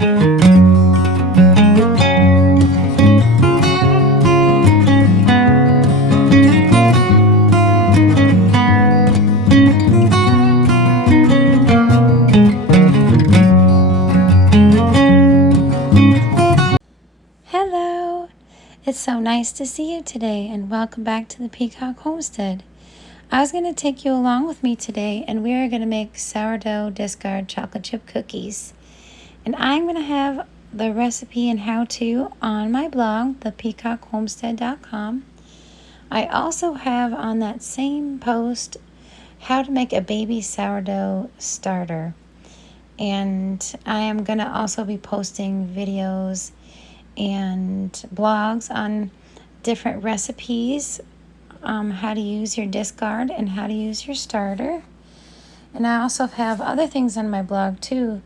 Hello! It's so nice to see you today, and welcome back to the Peacock Homestead. I was going to take you along with me today, and we are going to make sourdough discard chocolate chip cookies. And I'm going to have the recipe and how-to on my blog, thepeacockhomestead.com. I also have on that same post how to make a baby sourdough starter. And I am going to also be posting videos and blogs on different recipes, how to use your discard and how to use your starter. And I also have other things on my blog too,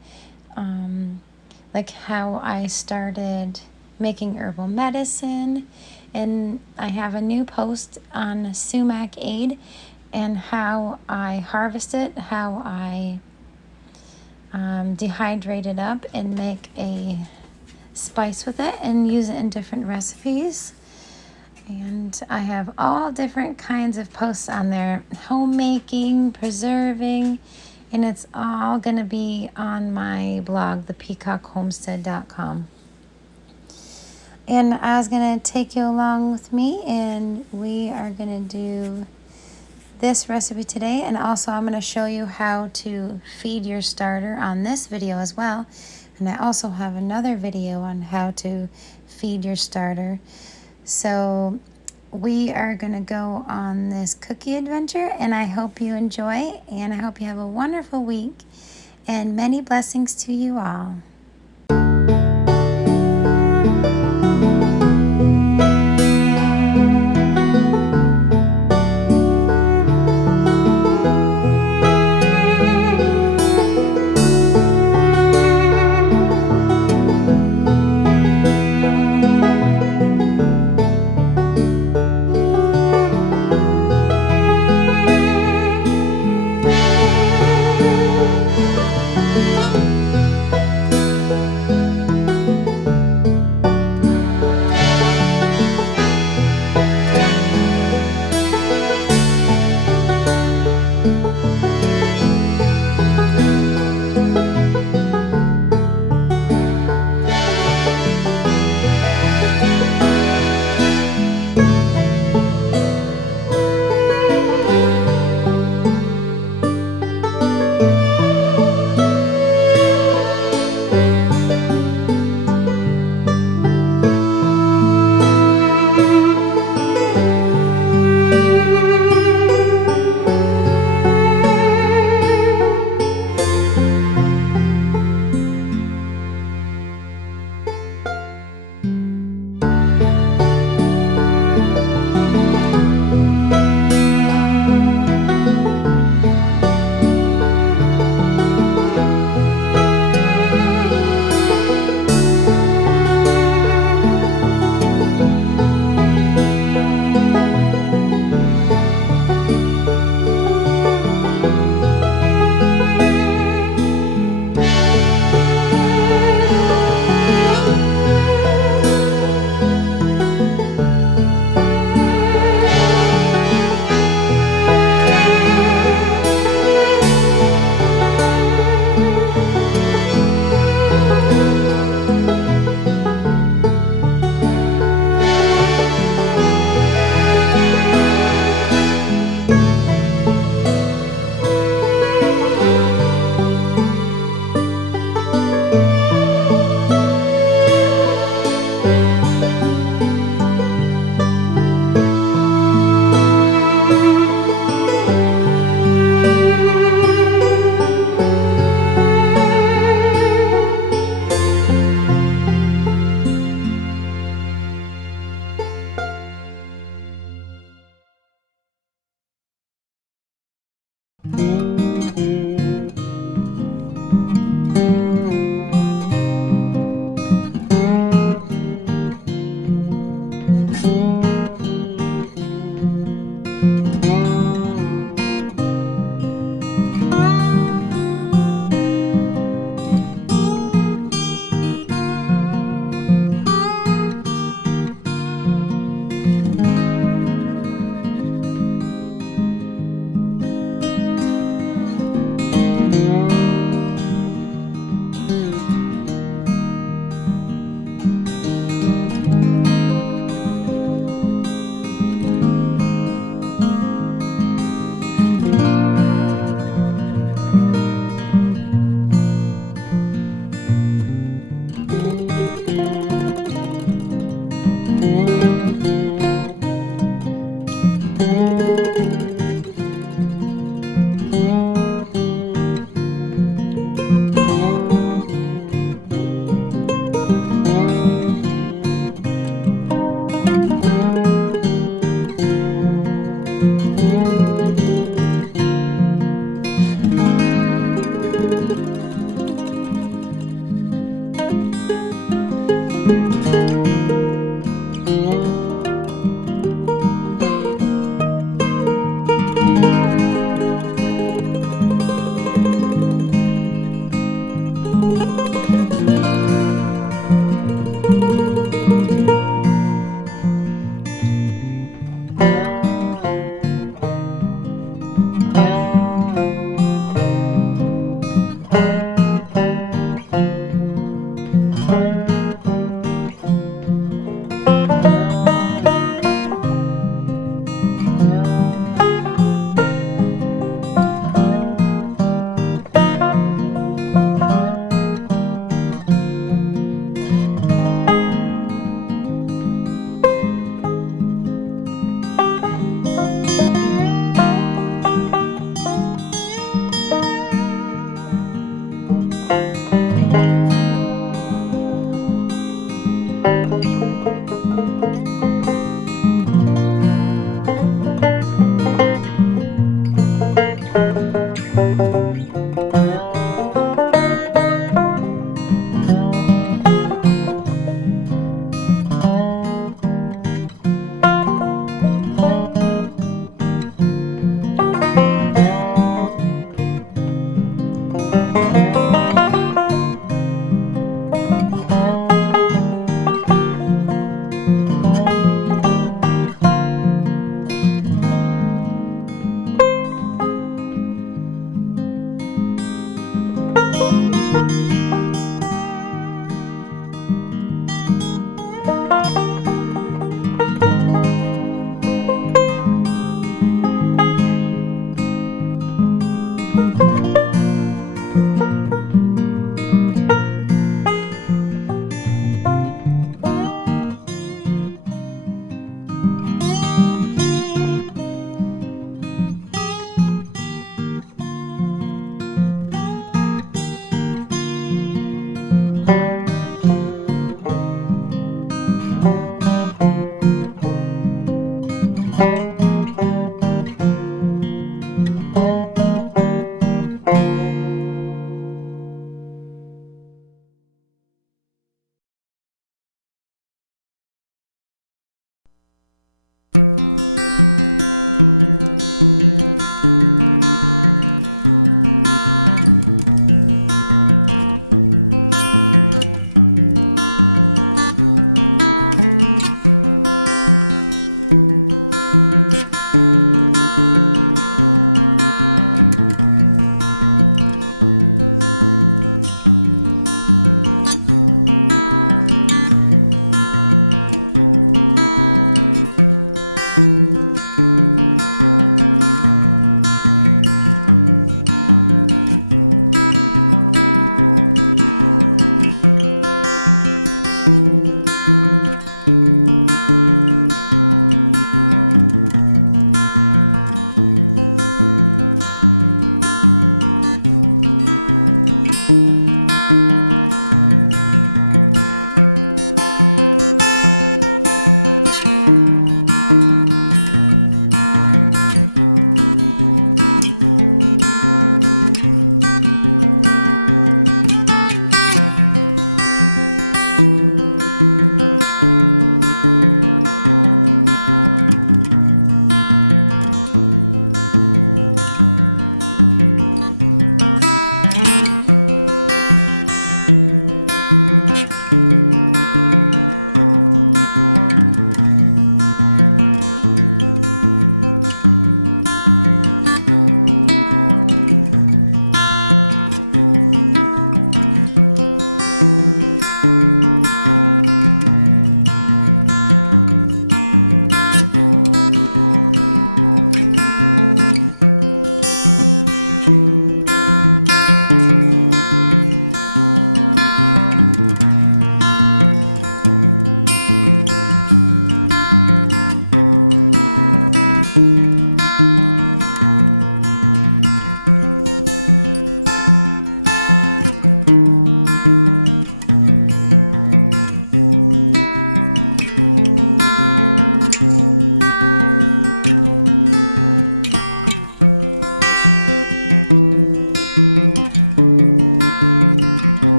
like how I started making herbal medicine, and I have a new post on sumac aid and how I harvest it, how I dehydrate it up and make a spice with it and use it in different recipes. And I have all different kinds of posts on there, homemaking, preserving, and it's all going to be on my blog, thepeacockhomestead.com. And I was going to take you along with me, and we are going to do this recipe today, and also I'm going to show you how to feed your starter on this video as well. And I also have another video on how to feed your starter. So we are going to go on this cookie adventure, and I hope you enjoy, and I hope you have a wonderful week, and many blessings to you all.